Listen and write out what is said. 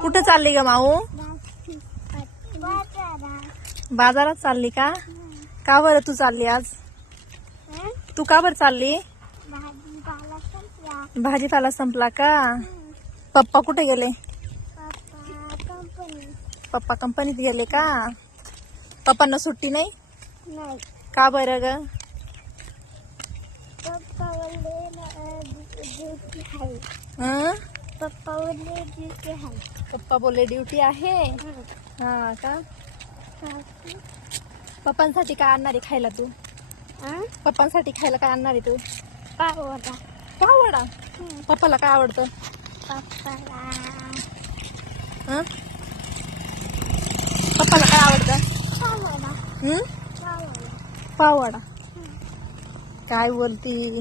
कुठं चालली ग माऊ? बाजारात चालली का? का बरं तू चालली आज? तू का बरं चालली? भाजीपाला संपला का? पप्पा कुठे गेले? पप्पा कंपनीत गेले का? पप्पांना सुट्टी नाही? का बरं ग? पप्पा बोलले ड्युटी आहे. हा का? पप्पांसाठी काय आणणार आहे खायला तू? पप्पांसाठी खायला काय आणणार आहे तू? पाववडा. पप्पाला काय आवडतं? पप्पाला काय आवडतं? पाववडा. काय बोलती?